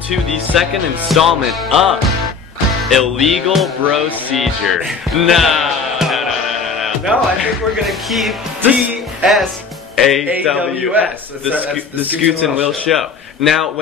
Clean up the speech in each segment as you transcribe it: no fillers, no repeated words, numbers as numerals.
welcome to the second installment of Illegal Procedure. No, I think we're gonna keep TSAWS, the Scoots and Will show. Now,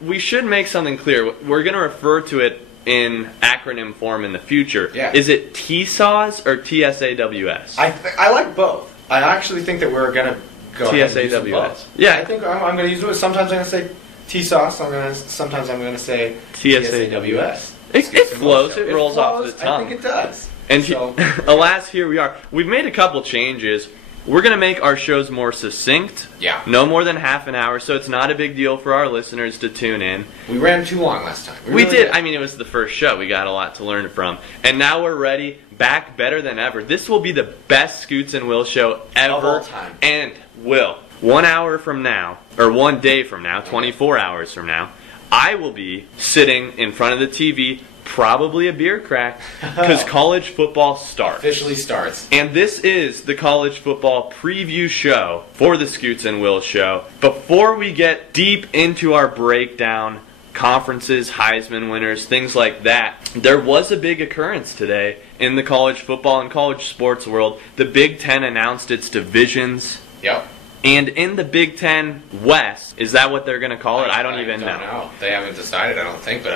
we should make something clear. We're gonna refer to it in acronym form in the future. Yeah. Is it TSAWS or TSAWS? I like both. I actually think that we're gonna go ahead and use both. Yeah, I think I'm gonna use it. Sometimes I'm gonna say TSAWS. Sometimes I'm gonna say TSAWS. It flows. It rolls off the tongue. I think it does. And alas, here we are. We've made a couple changes. We're going to make our shows more succinct. Yeah. No more than half an hour, so it's not a big deal for our listeners to tune in. We ran too long last time. We really did. I mean, it was the first show. We got a lot to learn from. And now we're ready, back better than ever. This will be the best Scoots and Will show ever. Of all time. And Will, 1 hour from now, or 1 day from now, 24 hours from now, I will be sitting in front of the TV, probably a beer crack, because college football starts. Officially starts. And this is the college football preview show for the Scoots and Will show. Before we get deep into our breakdown, conferences, Heisman winners, things like that, there was a big occurrence today in the college football and college sports world. The Big Ten announced its divisions. Yep. And in the Big Ten West, is that what they're going to call it? I don't even know. They haven't decided, I don't think, but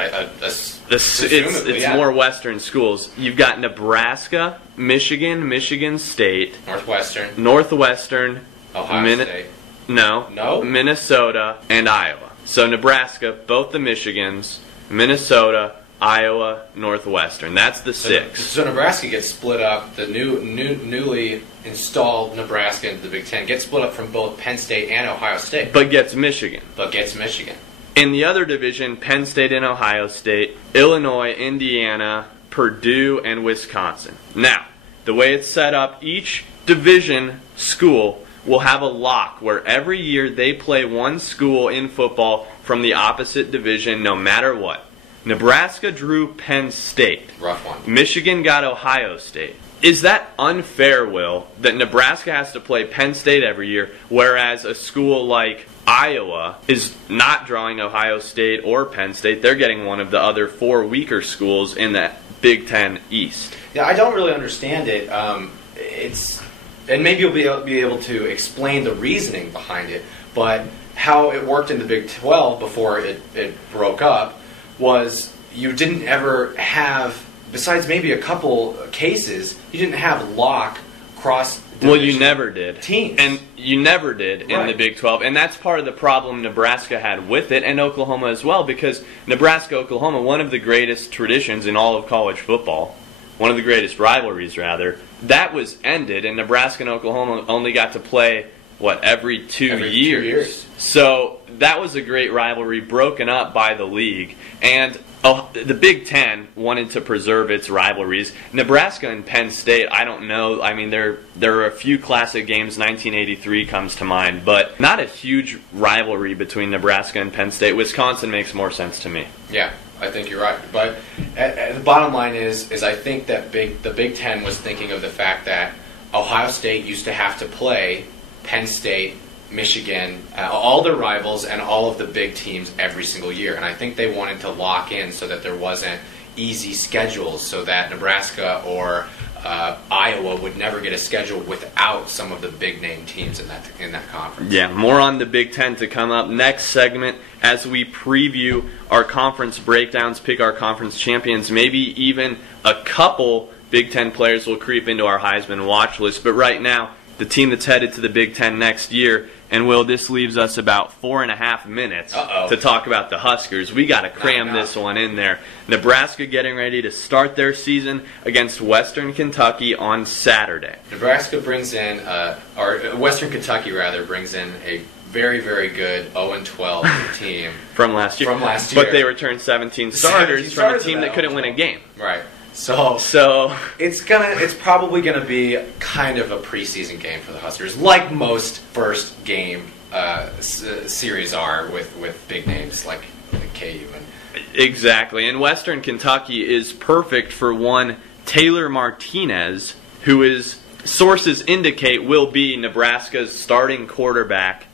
it's more Western schools. You've got Nebraska, Michigan, Michigan State, Northwestern, Ohio State. No, Minnesota, and Iowa. So Nebraska, both the Michigans, Minnesota, Iowa, Northwestern. That's the 6. So Nebraska gets split up. The newly installed Nebraska into the Big Ten gets split up from both Penn State and Ohio State. But gets Michigan. In the other division, Penn State and Ohio State, Illinois, Indiana, Purdue, and Wisconsin. Now, the way it's set up, each division school will have a lock where every year they play one school in football from the opposite division no matter what. Nebraska drew Penn State. Rough one. Michigan got Ohio State. Is that unfair, Will, that Nebraska has to play Penn State every year, whereas a school like Iowa is not drawing Ohio State or Penn State? They're getting one of the other 4 weaker schools in that Big Ten East. Yeah, I don't really understand it. And maybe you'll be able to explain the reasoning behind it, but how it worked in the Big 12 before it broke up was you didn't ever have, besides maybe a couple cases, you didn't have lock cross division. Well, you never did. Teams. And you never did in the Big 12. And that's part of the problem Nebraska had with it, and Oklahoma as well, because Nebraska-Oklahoma, one of the greatest traditions in all of college football, one of the greatest rivalries, rather, that was ended, and Nebraska and Oklahoma only got to play, every 2 years. So that was a great rivalry broken up by the league. And the Big Ten wanted to preserve its rivalries. Nebraska and Penn State, I don't know. I mean, there are a few classic games. 1983 comes to mind, but not a huge rivalry between Nebraska and Penn State. Wisconsin makes more sense to me. Yeah, I think you're right. But the bottom line is I think that the Big Ten was thinking of the fact that Ohio State used to have to play Penn State, Michigan, all their rivals and all of the big teams every single year. And I think they wanted to lock in so that there wasn't easy schedules, so that Nebraska or Iowa would never get a schedule without some of the big name teams in that conference. Yeah, more on the Big Ten to come up next segment as we preview our conference breakdowns, pick our conference champions, maybe even a couple Big Ten players will creep into our Heisman watch list. But right now, the team that's headed to the Big Ten next year, and Will, this leaves us about 4.5 minutes to talk about the Huskers. We got to cram this one in there. Nebraska getting ready to start their season against Western Kentucky on Saturday. Nebraska brings in, or Western Kentucky rather, brings in a very, very good 0-12 team from last year. But they returned 17 starters from a team that couldn't win a game. Right. So it's probably gonna be kind of a preseason game for the Huskers, like most first game series are with big names like KU. Exactly, and Western Kentucky is perfect for one Taylor Martinez, who sources indicate will be Nebraska's starting quarterback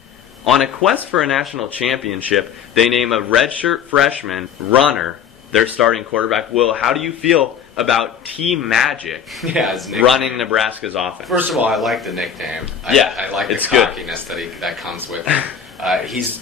On a quest for a national championship, they name a redshirt freshman runner their starting quarterback. Will, how do you feel about Team Magic running Nebraska's offense? First of all, I like the nickname. I like the cockiness that comes with it. He's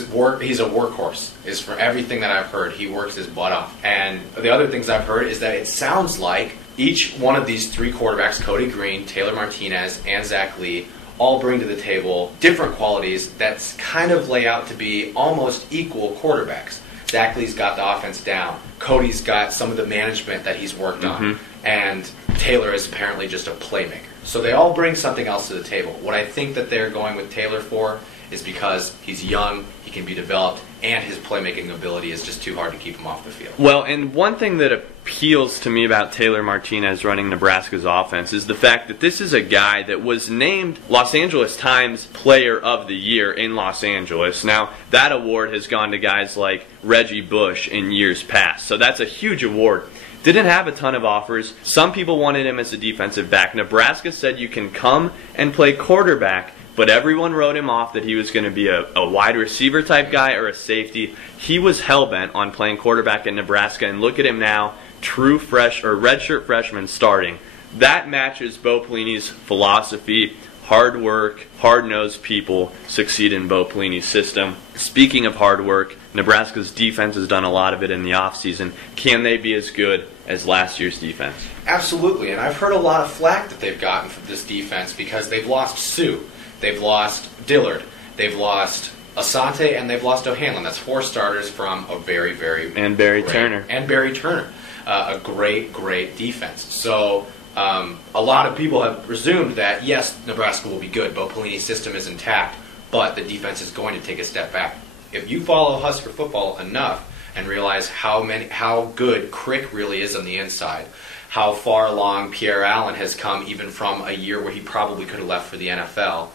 a workhorse. Is for everything that I've heard, he works his butt off. And the other things I've heard is that it sounds like each one of these three quarterbacks, Cody Green, Taylor Martinez, and Zach Lee, all bring to the table different qualities that kind of lay out to be almost equal quarterbacks. Zach Lee's got the offense down. Cody's got some of the management that he's worked on. And Taylor is apparently just a playmaker. So they all bring something else to the table. What I think that they're going with Taylor for is because he's young, he can be developed, and his playmaking ability is just too hard to keep him off the field. Well, and one thing that appeals to me about Taylor Martinez running Nebraska's offense is the fact that this is a guy that was named Los Angeles Times Player of the Year in Los Angeles. Now, that award has gone to guys like Reggie Bush in years past, so that's a huge award. Didn't have a ton of offers. Some people wanted him as a defensive back. Nebraska said you can come and play quarterback, but everyone wrote him off that he was going to be a wide receiver type guy or a safety. He was hell-bent on playing quarterback in Nebraska, and look at him now, true redshirt freshman starting. That matches Bo Pelini's philosophy. Hard work, hard-nosed people succeed in Bo Pelini's system. Speaking of hard work, Nebraska's defense has done a lot of it in the offseason. Can they be as good as last year's defense? Absolutely, and I've heard a lot of flack that they've gotten for this defense because they've lost Sue. They've lost Dillard, they've lost Asante, and they've lost O'Hanlon. That's four starters from a very, very and Barry Turner. And Barry Turner, a great, great defense. So a lot of people have presumed that, yes, Nebraska will be good. Bo Pelini's system is intact, but the defense is going to take a step back. If you follow Husker football enough and realize how good Crick really is on the inside, how far along Pierre Allen has come even from a year where he probably could have left for the NFL,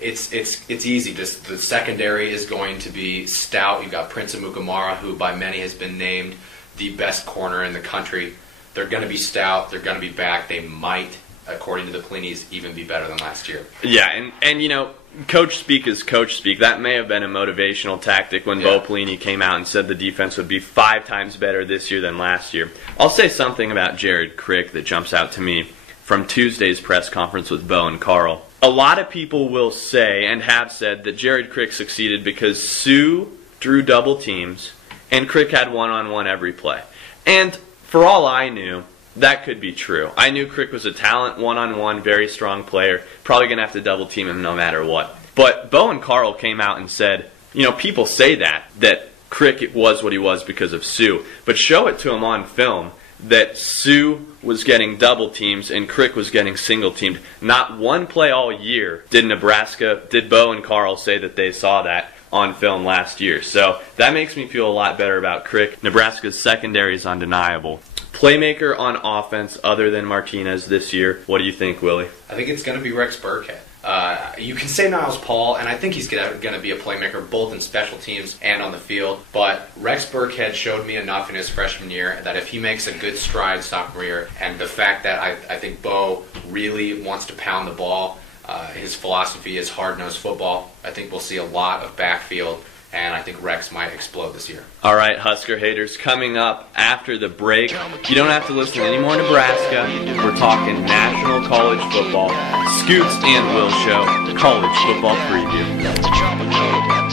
it's easy. The secondary is going to be stout. You've got Prince Amukamara, who by many has been named the best corner in the country. They're going to be stout. They're going to be back. They might, according to the Plinis, even be better than last year. Yeah, and you know, coach speak is coach speak. That may have been a motivational tactic when Bo Pelini came out and said the defense would be 5 times better this year than last year. I'll say something about Jared Crick that jumps out to me from Tuesday's press conference with Bo and Carl. A lot of people will say and have said that Jared Crick succeeded because Sue drew double teams and Crick had one-on-one every play. And for all I knew, that could be true. I knew Crick was a talent, one-on-one, very strong player, probably going to have to double team him no matter what. But Bo and Carl came out and said, you know, people say that Crick was what he was because of Sue, but show it to him on film that Sue was getting double teams and Crick was getting single teamed. Not one play all year did Bo and Carl say that they saw that on film last year. So that makes me feel a lot better about Crick. Nebraska's secondary is undeniable. Playmaker on offense other than Martinez this year, what do you think, Willie? I think it's going to be Rex Burkhead. You can say Niles Paul, and I think he's going to be a playmaker both in special teams and on the field. But Rex Burkhead showed me enough in his freshman year that if he makes a good stride sophomore year, and the fact that I think Bo really wants to pound the ball, his philosophy is hard-nosed football, I think we'll see a lot of backfield, and I think Rex might explode this year. All right, Husker haters, coming up after the break, you don't have to listen to any more Nebraska. We're talking National College Football. Scoots and Will Show, College Football Preview.